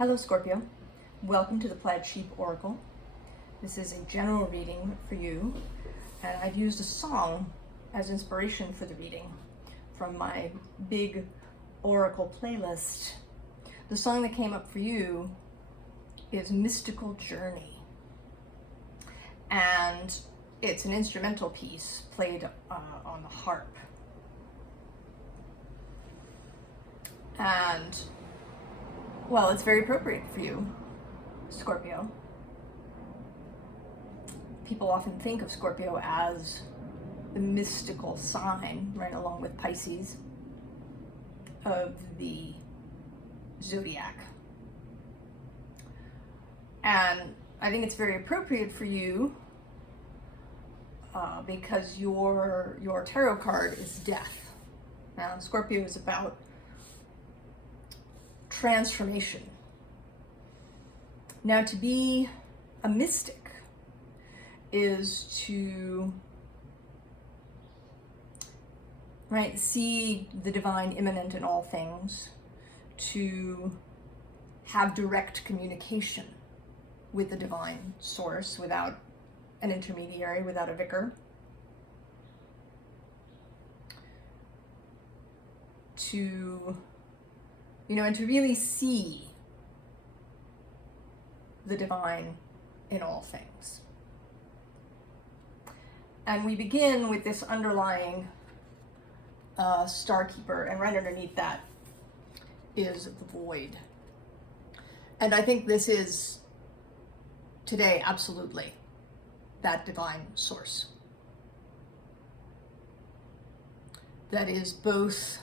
Hello Scorpio, welcome to the Plaid Oracle. This is a general reading for you, and I've used a song as inspiration for the reading from my big Oracle playlist. The song that came up for you is Mystical Journey, and it's an instrumental piece played on the harp. And well, it's very appropriate for you, Scorpio. People often think of Scorpio as the mystical sign, right along with Pisces, of the zodiac. And I think it's very appropriate for you because your tarot card is Death. Now, Scorpio is about transformation. Now, to be a mystic is to see the divine immanent in all things, to have direct communication with the divine source without an intermediary, without a vicar, and to really see the divine in all things. And we begin with this underlying star keeper, and right underneath that is the void. And I think this is today absolutely that divine source that is both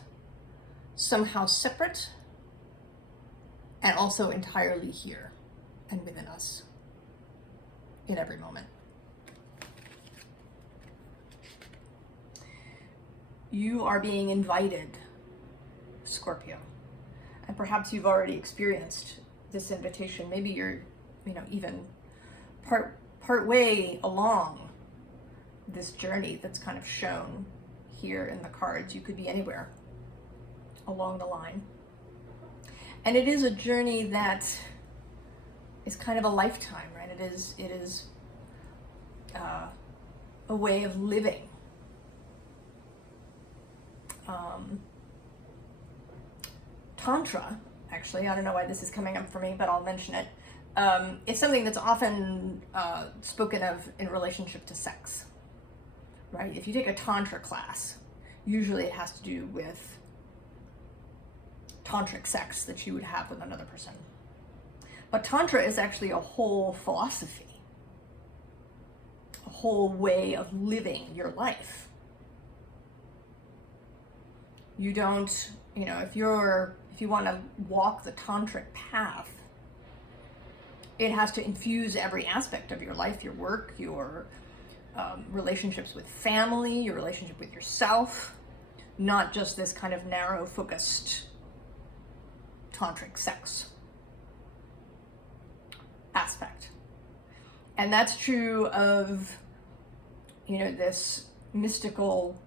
somehow separate and also entirely here and within us in every moment. You are being invited, Scorpio, and perhaps you've already experienced this invitation. Maybe you're, even part way along this journey that's kind of shown here in the cards. You could be anywhere along the line. And it is a journey that is kind of a lifetime, right? It is a way of living. Tantra, actually, I don't know why this is coming up for me, but I'll mention it. It's something that's often spoken of in relationship to sex, right? If you take a Tantra class, usually it has to do with tantric sex that you would have with another person. But Tantra is actually a whole philosophy, a whole way of living your life. You don't, if you want to walk the tantric path, it has to infuse every aspect of your life, your work, your relationships with family, your relationship with yourself, not just this kind of narrow focused tantric sex aspect. And that's true of, this mystical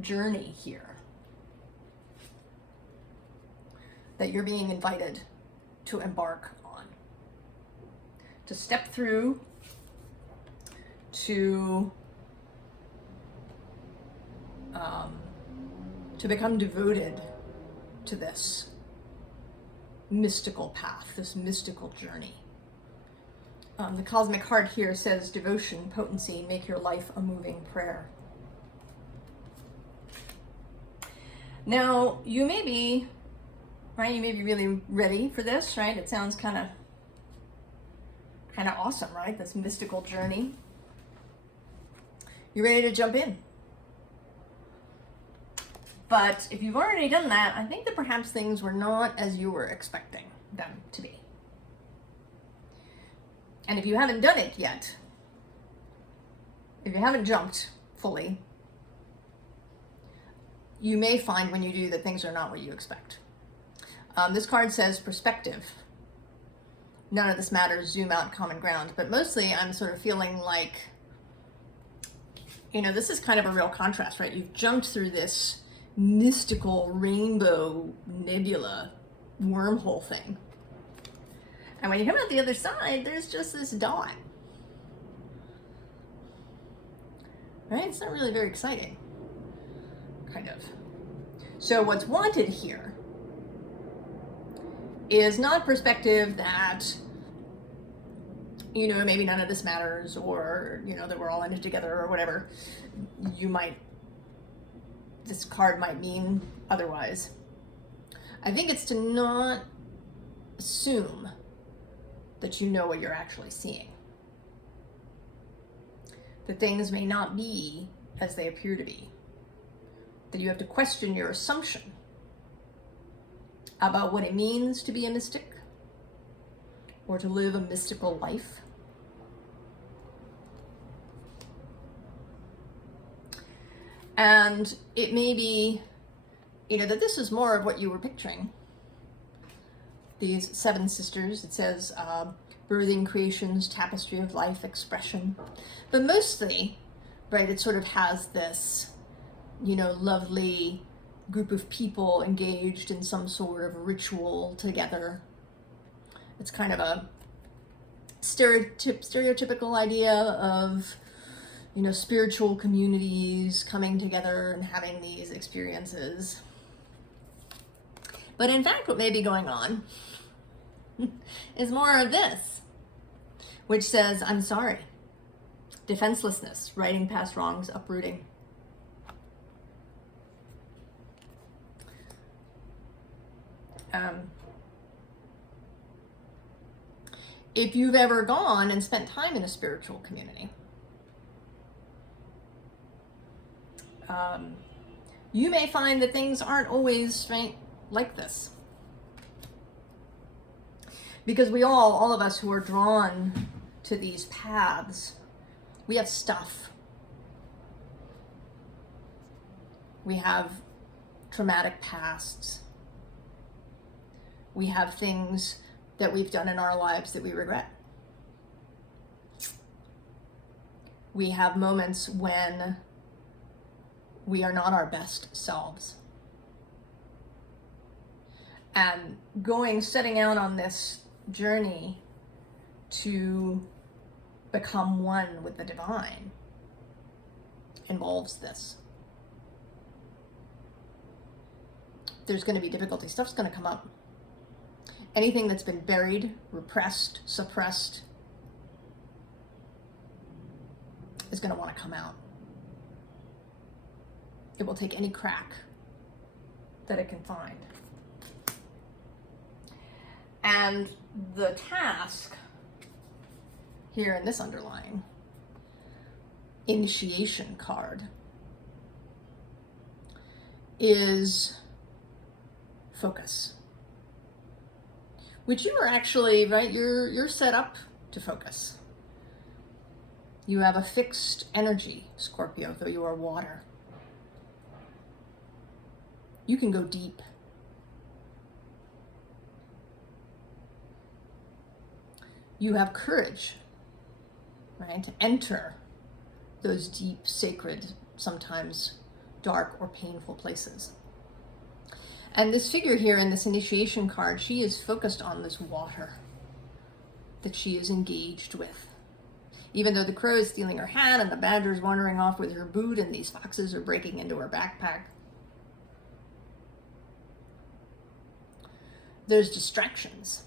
journey here that you're being invited to embark on, to step through, to become devoted to this mystical path, this mystical journey. The cosmic heart here says devotion, potency, make your life a moving prayer. Now, you may be really ready for this, right? It sounds kind of awesome, right? This mystical journey. You're ready to jump in. But if you've already done that, I think that perhaps things were not as you were expecting them to be. And if you haven't done it yet, if you haven't jumped fully, you may find when you do that things are not what you expect. This card says perspective. None of this matters, zoom out, common ground. But mostly I'm sort of feeling like, this is kind of a real contrast, right? You've jumped through this mystical rainbow nebula wormhole thing. And when you come out the other side, there's just this dot. Right? It's not really very exciting. Kind of. So what's wanted here is not perspective that, you know, maybe none of this matters, or, you know, that we're all in it together, or whatever this card might mean otherwise. I think it's to not assume that you know what you're actually seeing. That things may not be as they appear to be. That you have to question your assumption about what it means to be a mystic or to live a mystical life. And it may be, you know, that this is more of what you were picturing. These 7 sisters, it says, birthing, creations, tapestry of life, expression. But mostly, right, it sort of has this, you know, lovely group of people engaged in some sort of ritual together. It's kind of a stereotypical idea of, you know, spiritual communities coming together and having these experiences. But in fact, what may be going on is more of this, which says, I'm sorry. Defenselessness, righting past wrongs, uprooting. If you've ever gone and spent time in a spiritual community, you may find that things aren't always right like this. Because we all of us who are drawn to these paths, we have stuff. We have traumatic pasts. We have things that we've done in our lives that we regret. We have moments when we are not our best selves. And setting out on this journey to become one with the divine involves this. There's going to be difficulty. Stuff's going to come up. Anything that's been buried, repressed, suppressed is going to want to come out. It will take any crack that it can find. And the task here in this underlying initiation card is focus. Which you are actually, right, you're set up to focus. You have a fixed energy, Scorpio, though you are water. You can go deep. You have courage, right, to enter those deep, sacred, sometimes dark or painful places. And this figure here in this initiation card, she is focused on this water that she is engaged with. Even though the crow is stealing her hat and the badger is wandering off with her boot and these foxes are breaking into her backpack, there's distractions.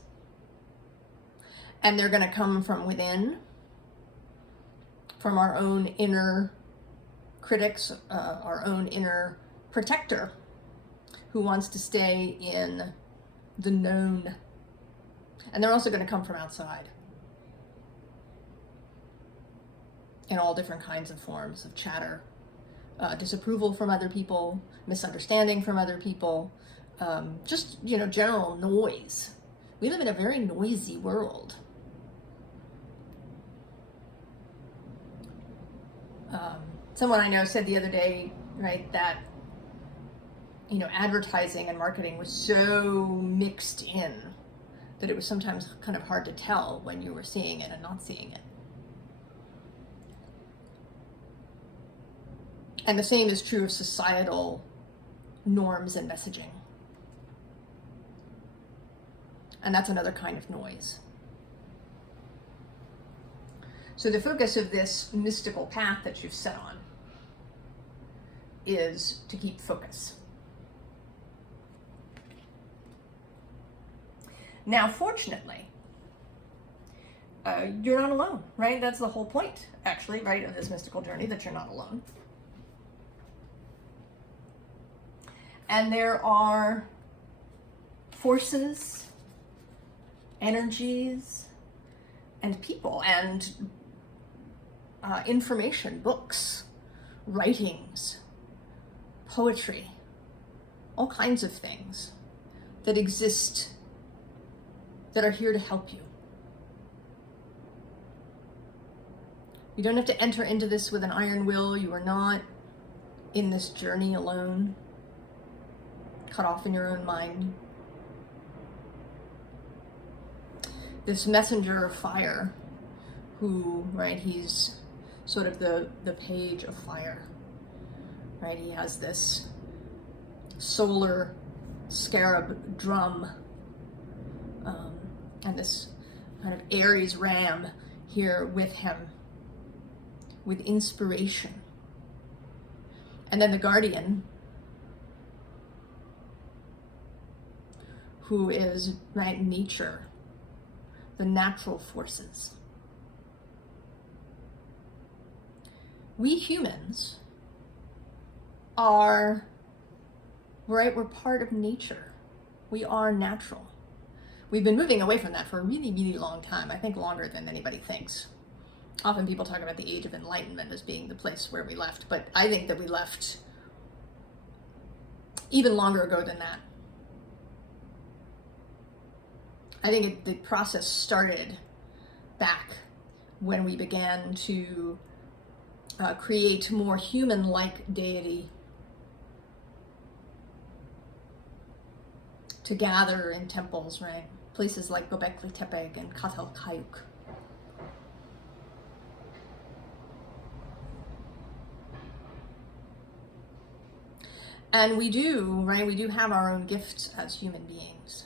And they're going to come from within, from our own inner critics, our own inner protector, who wants to stay in the known. And they're also going to come from outside in all different kinds of forms of chatter, disapproval from other people, misunderstanding from other people, just, you know, general noise. We live in a very noisy world. Someone I know said the other day, right, that, you know, advertising and marketing was so mixed in that it was sometimes kind of hard to tell when you were seeing it and not seeing it. And the same is true of societal norms and messaging. And that's another kind of noise. So the focus of this mystical path that you've set on is to keep focus. Now, fortunately, you're not alone, right? That's the whole point, actually, right, of this mystical journey, that you're not alone. And there are forces, energies, and people, and information, books, writings, poetry, all kinds of things that exist that are here to help you. You don't have to enter into this with an iron will. You are not in this journey alone, cut off in your own mind. This messenger of fire, who, right, he's sort of the page of fire, right? He has this solar scarab drum, and this kind of Aries ram here with him, with inspiration. And then the guardian, who is, right, nature, the natural forces. We humans are, right, we're part of nature. We are natural. We've been moving away from that for a really, really long time. I think longer than anybody thinks. Often people talk about the Age of Enlightenment as being the place where we left, but I think that we left even longer ago than that. I think the process started back when we began to create more human-like deity to gather in temples, right? Places like Göbekli Tepe and Çatalhöyük. And we do, right? We do have our own gifts as human beings.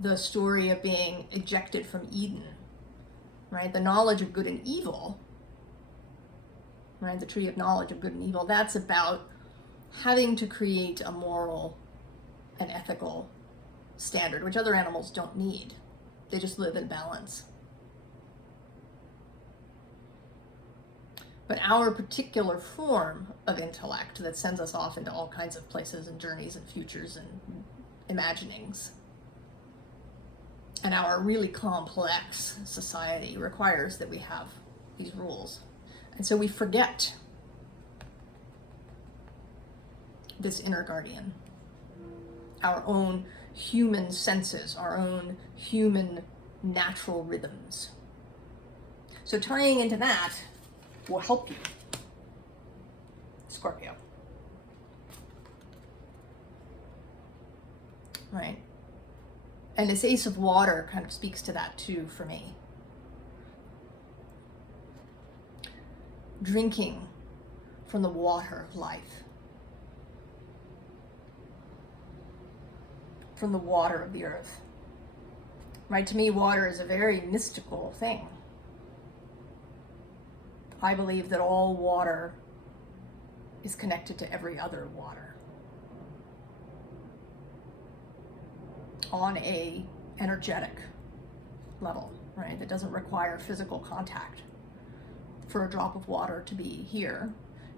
The story of being ejected from Eden, right? The knowledge of good and evil, right? The tree of knowledge of good and evil, that's about having to create a moral and ethical standard, which other animals don't need. They just live in balance. But our particular form of intellect that sends us off into all kinds of places and journeys and futures and imaginings, and our really complex society requires that we have these rules. And so we forget this inner guardian, our own human senses, our own human natural rhythms. So tying into that will help you, Scorpio. Right? And this Ace of Water kind of speaks to that too for me. Drinking from the water of life. From the water of the earth. Right? To me, water is a very mystical thing. I believe that all water is connected to every other water on a energetic level, right? That doesn't require physical contact for a drop of water to be here,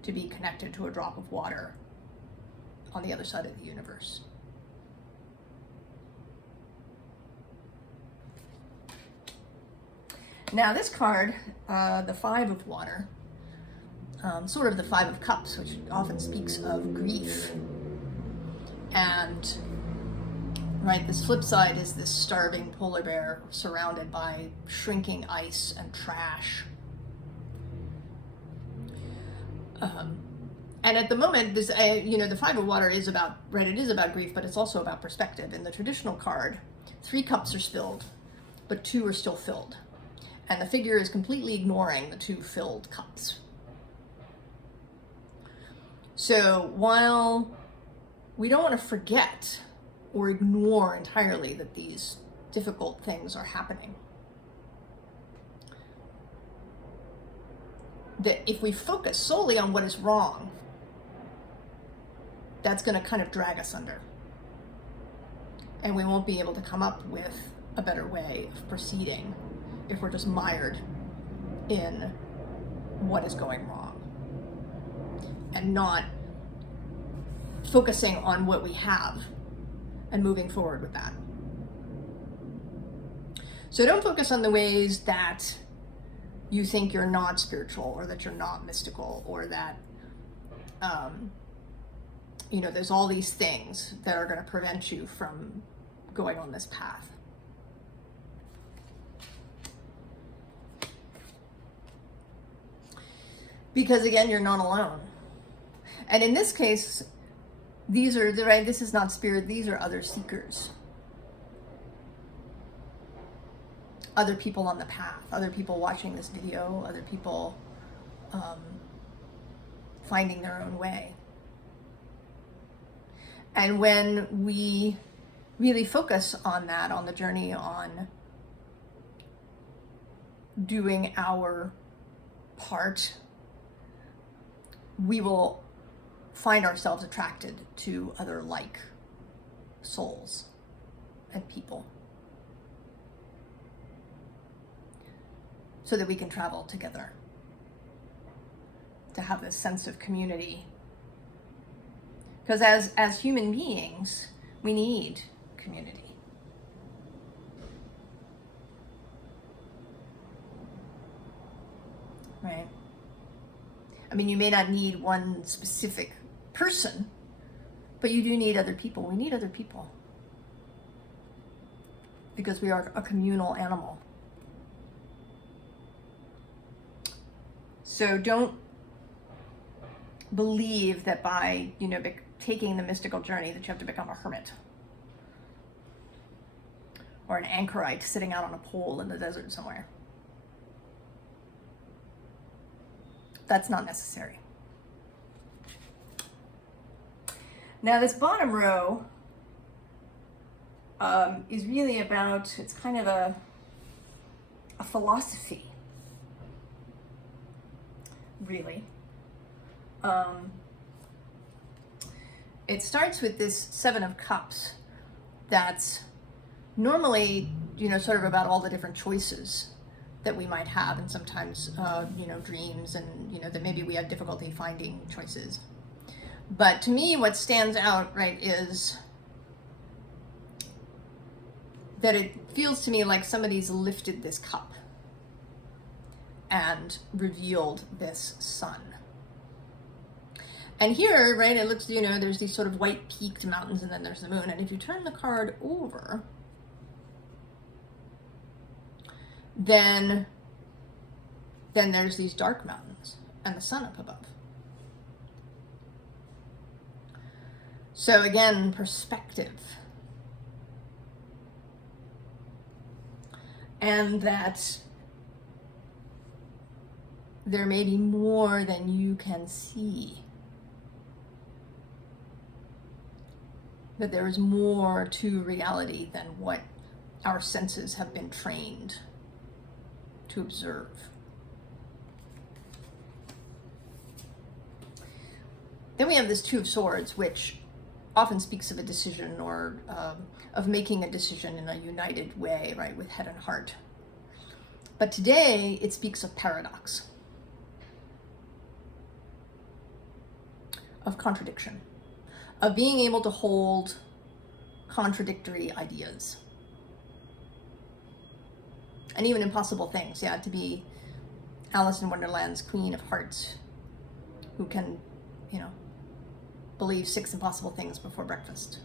to be connected to a drop of water on the other side of the universe. Now this card, the Five of Water, sort of the Five of Cups, which often speaks of grief. And, right, this flip side is this starving polar bear surrounded by shrinking ice and trash. And at the moment, this, the Five of Water is about, right, it is about grief, but it's also about perspective. In the traditional card, 3 cups are spilled, but 2 are still filled. And the figure is completely ignoring the 2 filled cups. So while we don't want to forget or ignore entirely that these difficult things are happening, that if we focus solely on what is wrong, that's going to kind of drag us under. And we won't be able to come up with a better way of proceeding if we're just mired in what is going wrong and not focusing on what we have and moving forward with that. So don't focus on the ways that you think you're not spiritual, or that you're not mystical, or that there's all these things that are going to prevent you from going on this path. Because again, you're not alone. And in this case, this is not spirit, these are other seekers. Other people on the path, other people watching this video, other people finding their own way. And when we really focus on that, on the journey, on doing our part, we will find ourselves attracted to other like souls and people, so that we can travel together, to have this sense of community. Because as human beings, we need community. Right? I mean, you may not need one specific person, but you do need other people. We need other people. Because we are a communal animal. So don't believe that by, taking the mystical journey that you have to become a hermit or an anchorite sitting out on a pole in the desert somewhere. That's not necessary. Now this bottom row is really about, it's kind of a philosophy, really. It starts with this Seven of Cups that's normally, sort of about all the different choices that we might have, and sometimes, dreams, and, that maybe we have difficulty finding choices. But to me, what stands out, right, is that it feels to me like somebody's lifted this cup and revealed this sun. And here, right, it looks, there's these sort of white peaked mountains, and then there's the moon. And if you turn the card over, then there's these dark mountains and the sun up above. So again, perspective. And that there may be more than you can see. That there is more to reality than what our senses have been trained to observe. Then we have this Two of Swords, which often speaks of a decision, or of making a decision in a united way, right, with head and heart. But today it speaks of paradox, of contradiction, of being able to hold contradictory ideas. And even impossible things, to be Alice in Wonderland's Queen of Hearts, who can, believe 6 impossible things before breakfast.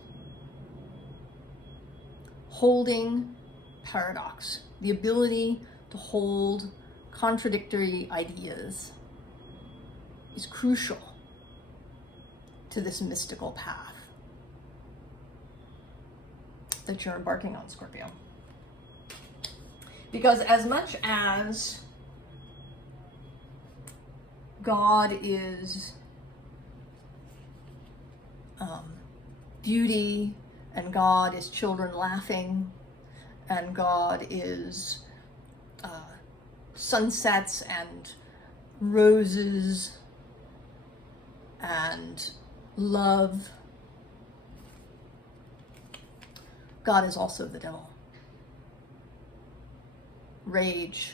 Holding paradox, the ability to hold contradictory ideas, is crucial to this mystical path that you're embarking on, Scorpio. Because as much as God is beauty, and God is children laughing, and God is sunsets and roses and love. God is also the devil. Rage,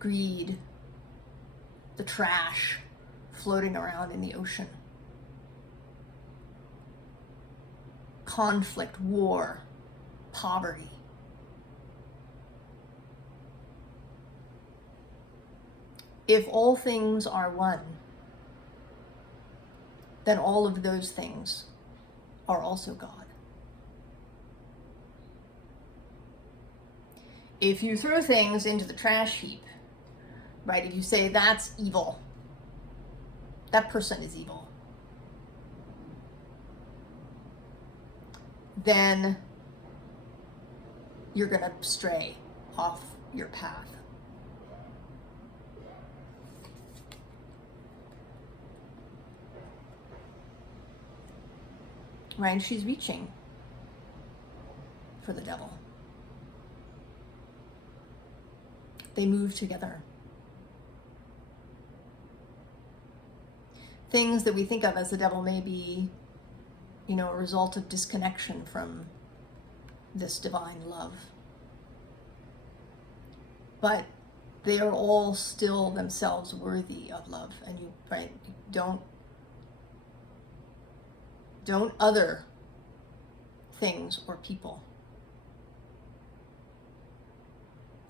greed, the trash floating around in the ocean. Conflict, war, poverty. If all things are one, then all of those things are also God. If you throw things into the trash heap, right, if you say that's evil, that person is evil, then you're going to stray off your path. Right? She's reaching for the devil. They move together. Things that we think of as the devil may be, a result of disconnection from this divine love. But they are all still themselves worthy of love. And don't other things or people.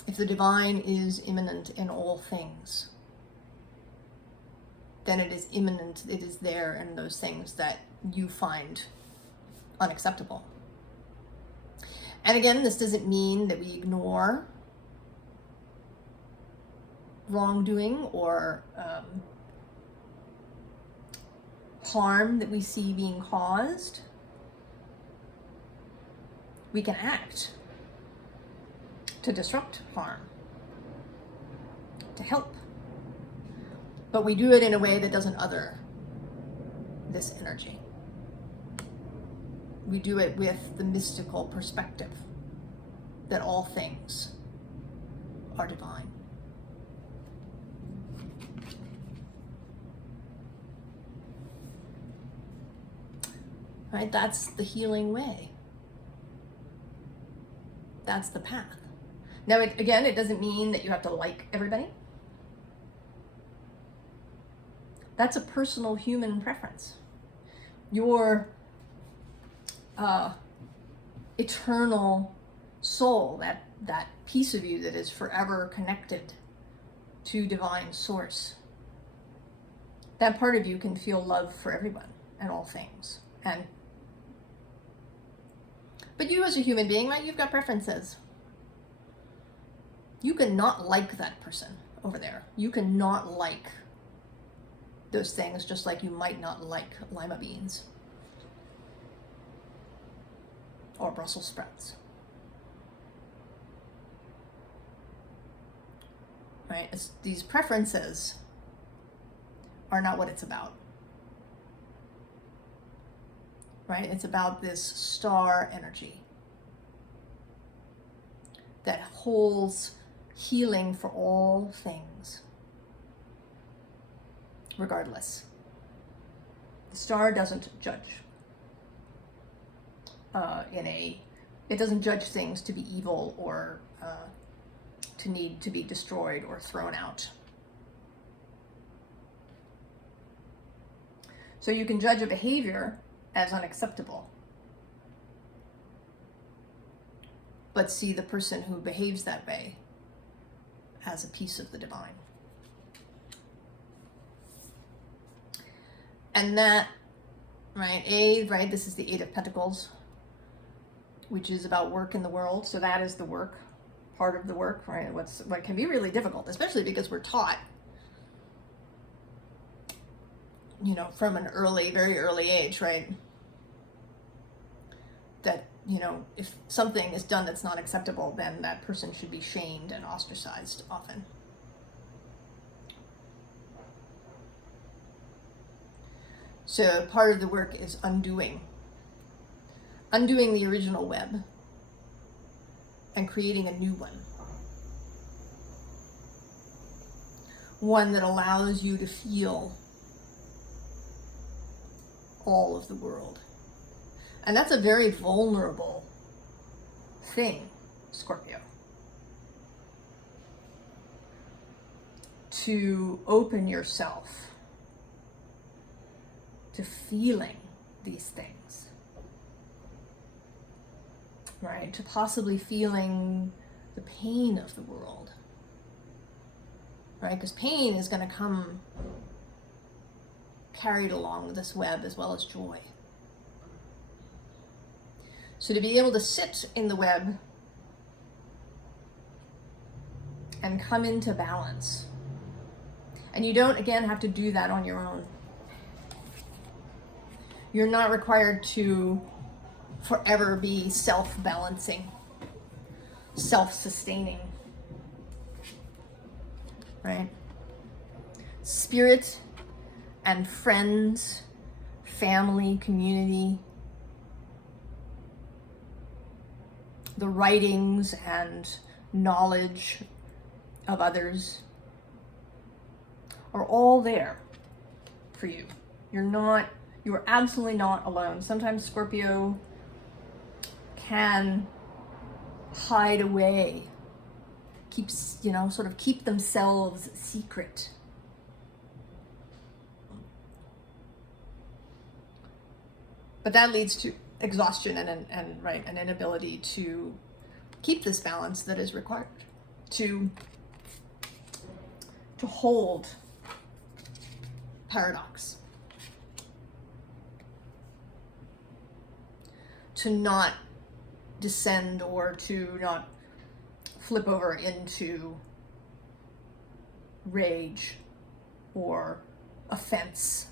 If the divine is immanent in all things, then it is immanent, it is there in those things that you find unacceptable. And again, this doesn't mean that we ignore wrongdoing or harm that we see being caused. We can act to disrupt harm, to help. But we do it in a way that doesn't other this energy. We do it with the mystical perspective that all things are divine. Right? That's the healing way. That's the path. Now, again, it doesn't mean that you have to like everybody. That's a personal human preference. Your eternal soul, that piece of you that is forever connected to divine source, that part of you can feel love for everyone and all things. But you as a human being, right, you've got preferences. You can not like that person over there. You can not like those things, just like you might not like lima beans or Brussels sprouts. Right? These preferences are not what it's about. Right? It's about this star energy that holds healing for all things, regardless. The star doesn't judge. It doesn't judge things to be evil or to need to be destroyed or thrown out. So you can judge a behavior as unacceptable, but see the person who behaves that way as a piece of the divine. And that, right, this is the Eight of Pentacles, which is about work in the world. So that is the work, part of the work, right? What can be really difficult, especially because we're taught, from an very early age, right? That, if something is done that's not acceptable, then that person should be shamed and ostracized often. So part of the work is undoing the original web and creating a new one. one that allows you to feel all of the world. And that's a very vulnerable thing, Scorpio. To open yourself to feeling these things, right? To possibly feeling the pain of the world, right? Because pain is going to come carried along this web as well as joy. So to be able to sit in the web and come into balance, and you don't, again, have to do that on your own. You're not required to forever be self-balancing, self-sustaining, right? Spirit and friends, family, community, the writings and knowledge of others are all there for you. You are absolutely not alone. Sometimes Scorpio can hide away, sort of keep themselves secret. But that leads to exhaustion and an inability to keep this balance that is required to hold paradox, to not descend or to not flip over into rage or offense.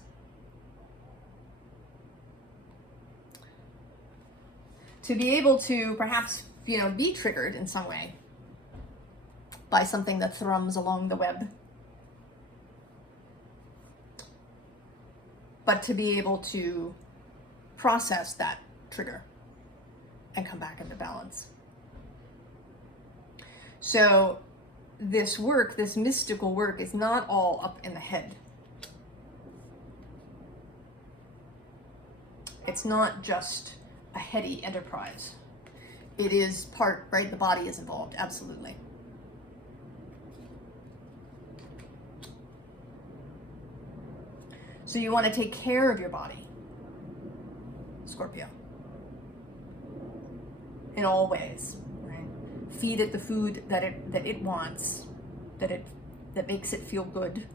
To be able to perhaps, be triggered in some way by something that thrums along the web. But to be able to process that trigger and come back into balance. So this work, this mystical work, is not all up in the head. It's not just a heady enterprise. It is part, right? The body is involved, absolutely. So you want to take care of your body, Scorpio, in all ways, right? Feed it the food that it wants, that makes it feel good.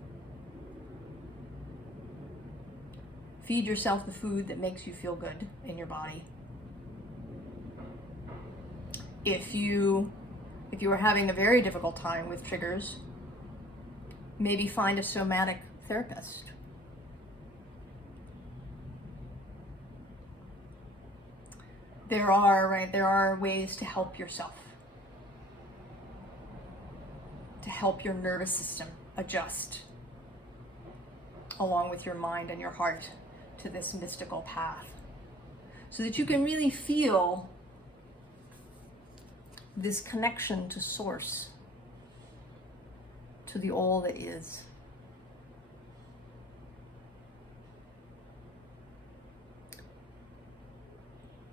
Feed yourself the food that makes you feel good in your body. If you are having a very difficult time with triggers, maybe find a somatic therapist. There are ways to help yourself, to help your nervous system adjust along with your mind and your heart to this mystical path, so that you can really feel this connection to source, to the all that is.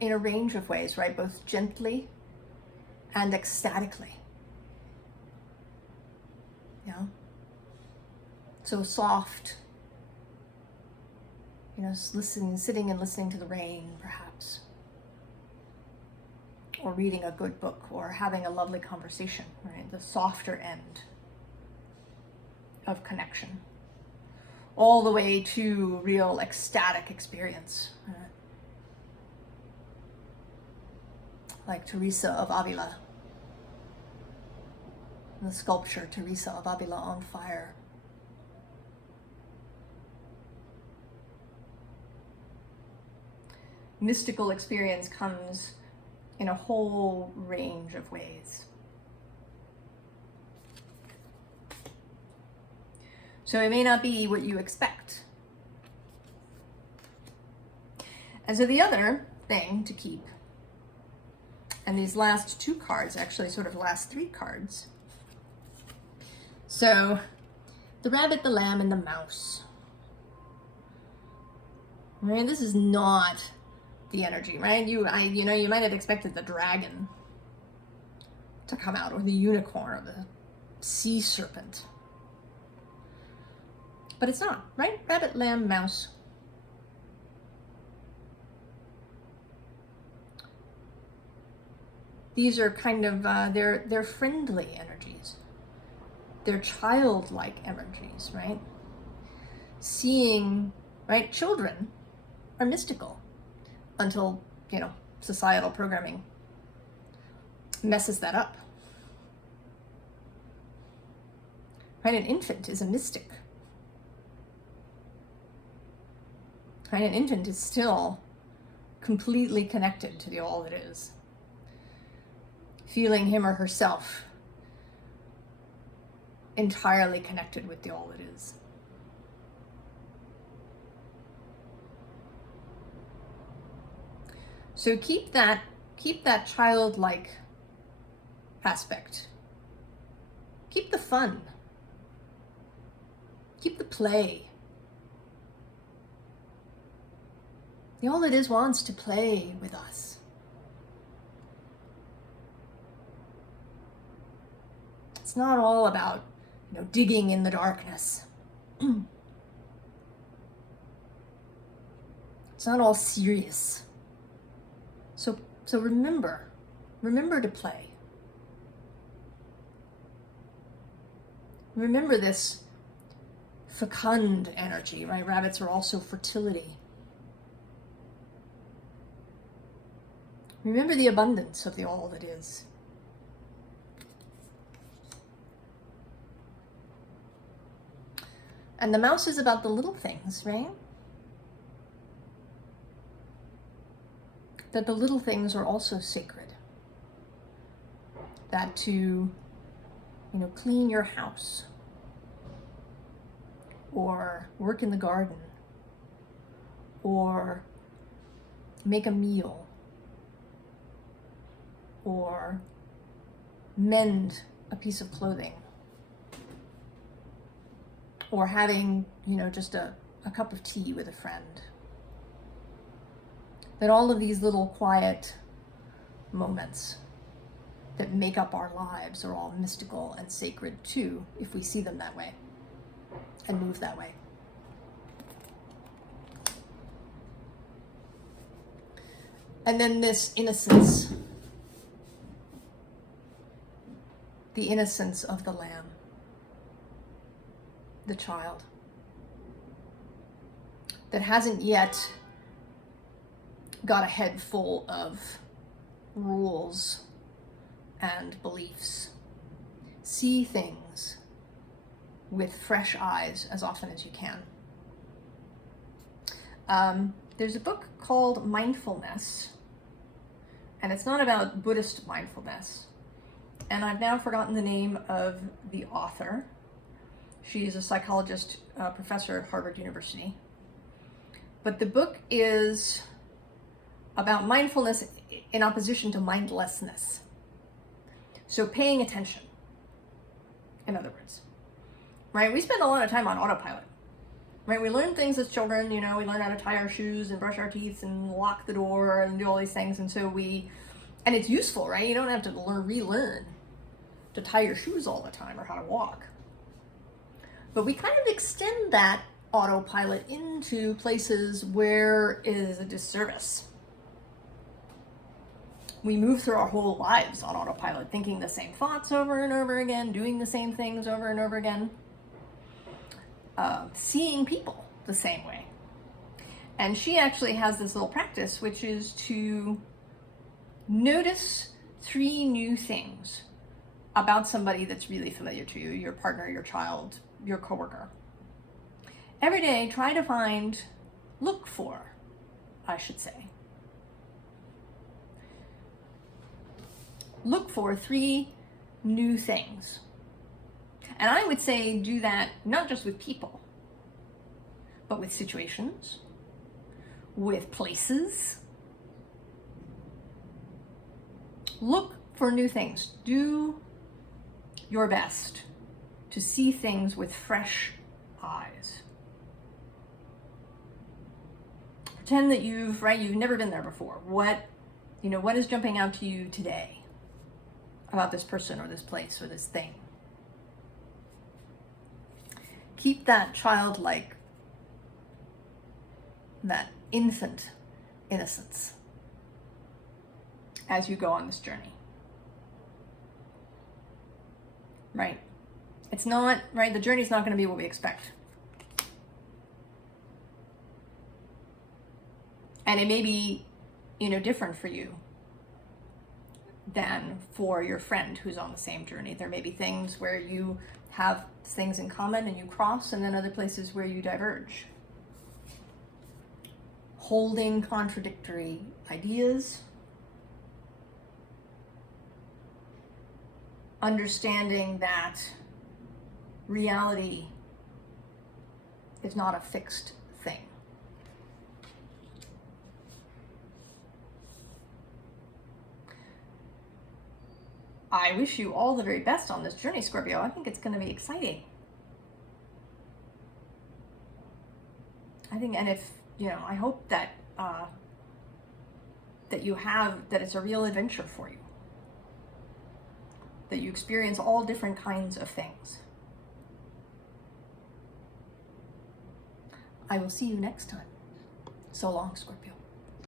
In a range of ways, right? Both gently and ecstatically. So soft, sitting and listening to the rain, perhaps. Or reading a good book, or having a lovely conversation, right? The softer end of connection. All the way to real ecstatic experience. Like Teresa of Avila. The sculpture Teresa of Avila on fire. Mystical experience comes in a whole range of ways. So it may not be what you expect. And so the other thing to keep, and these last two cards, actually sort of last three cards. So The rabbit, the lamb, and the mouse. Right? This is not the energy, right? You might have expected the dragon to come out, or the unicorn, or the sea serpent. But it's not, right? Rabbit, lamb, mouse. These are kind of, they're friendly energies. They're childlike energies, right? Seeing, right? Children are mystical until, societal programming messes that up. Right? An infant is a mystic. Right? An infant is still completely connected to the all that is. Feeling him or herself entirely connected with the all that is. So keep that childlike aspect. Keep the fun. Keep the play. The all that is wants to play with us. It's not all about, digging in the darkness. It's not all serious. So remember to play. Remember this fecund energy, right? Rabbits are also fertility. Remember the abundance of the all that is. And the mouse is about the little things, right? That the little things are also sacred. That to, clean your house, or work in the garden, or make a meal, or mend a piece of clothing, or having, just a cup of tea with a friend. That all of these little quiet moments that make up our lives are all mystical and sacred too, if we see them that way and move that way. And then this innocence, the innocence of the lamb, the child, that hasn't yet got a head full of rules and beliefs. See things with fresh eyes as often as you can. There's a book called Mindfulness, and it's not about Buddhist mindfulness. And I've now forgotten the name of the author. She is a psychologist, professor at Harvard University. But the book is about mindfulness in opposition to mindlessness. So paying attention, in other words, right? We spend a lot of time on autopilot, right? We learn things as children, we learn how to tie our shoes and brush our teeth and lock the door and do all these things. And so and it's useful, right? You don't have to relearn to tie your shoes all the time or how to walk. But we kind of extend that autopilot into places where it is a disservice. We move through our whole lives on autopilot, thinking the same thoughts over and over again, doing the same things over and over again, seeing people the same way. And she actually has this little practice, which is to notice 3 new things about somebody that's really familiar to you, your partner, your child, your coworker. Every day, try to look for 3 new things. And I would say do that not just with people, but with situations, with places. Look for new things. Do your best to see things with fresh eyes. Pretend that you've never been there before. What is jumping out to you today about this person or this place or this thing? Keep that childlike, that infant innocence as you go on this journey. Right? It's not, right? The journey's not going to be what we expect. And it may be, different for you than for your friend who's on the same journey. There may be things where you have things in common and you cross, and then other places where you diverge. Holding contradictory ideas, understanding that reality is not a fixed thing. I wish you all the very best on this journey, Scorpio. I think it's going to be exciting. I hope that that it's a real adventure for you. That you experience all different kinds of things. I will see you next time. So long, Scorpio.